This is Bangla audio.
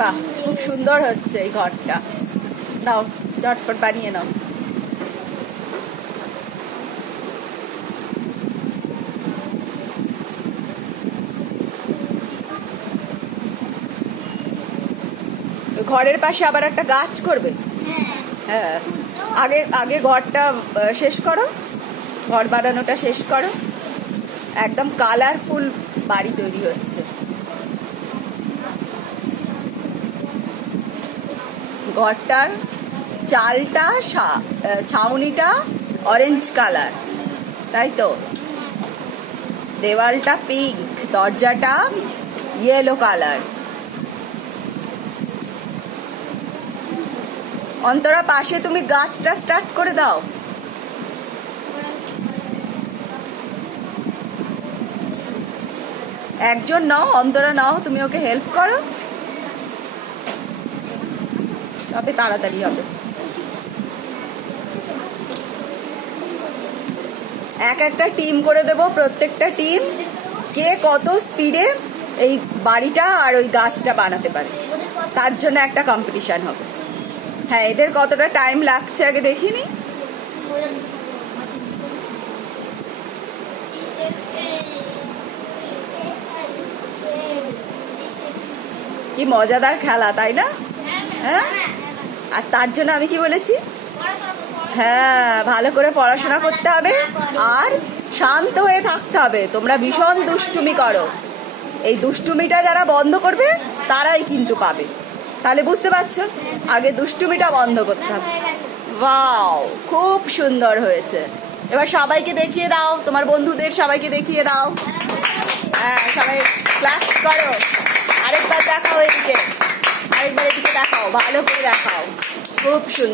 বাহ, খুব সুন্দর হচ্ছে এই ঘরটা। নাও ঝটপট বানিয়ে নাও। ঘরের পাশে আবার একটা গাছ করবে। হ্যাঁ, আগে আগে ঘরটা শেষ করো, ঘর বানানোটা শেষ করো। একদম কালারফুল বাড়ি তৈরি হচ্ছে। ঘরটার চালটা ছাউনিটা অরেঞ্জ কালার, তাই তো? দেওয়ালটা পিঙ্ক, দরজাটা ইয়েলো কালার। অন্তরা পাশে তুমি গাছটা স্টার্ট করে দাও। একজন নাও, অন্তরা নাও, তুমি ওকে হেল্প করো, তবে তাড়াতাড়ি হবে। একটা টিম করে দেব, প্রত্যেকটা টিম কে কত স্পিডে এই বাড়িটা আর ওই গাছটা বানাতে পারে তার জন্য একটা কম্পিটিশন হবে। হ্যাঁ, এদের কতটা টাইম লাগছে আগে দেখিনি। কি মজাদার খেলা, তাই না? হ্যাঁ, আর তার জন্য আমি কি বলেছি? হ্যাঁ, ভালো করে পড়াশোনা করতে হবে আর শান্ত হয়ে থাকতে হবে। তোমরা ভীষণ দুষ্টুমি করো, এই দুষ্টুমিটা যারা বন্ধ করবে তারাই কিন্তু পাবে। তাহলে বুঝতে পারছো, আগে দুষ্টুমিটা বন্ধ করতে হবে। ওয়াও, খুব সুন্দর হয়েছে। এবার সবাইকে দেখিয়ে দাও, তোমার বন্ধুদের সবাইকে দেখিয়ে দাও। হ্যাঁ, সবাই ক্লাস করো। আরেকবার দেখাও এদিকে, আরেকবার এদিকে দেখাও, ভালো করে দেখাও। খুব সুন্দর।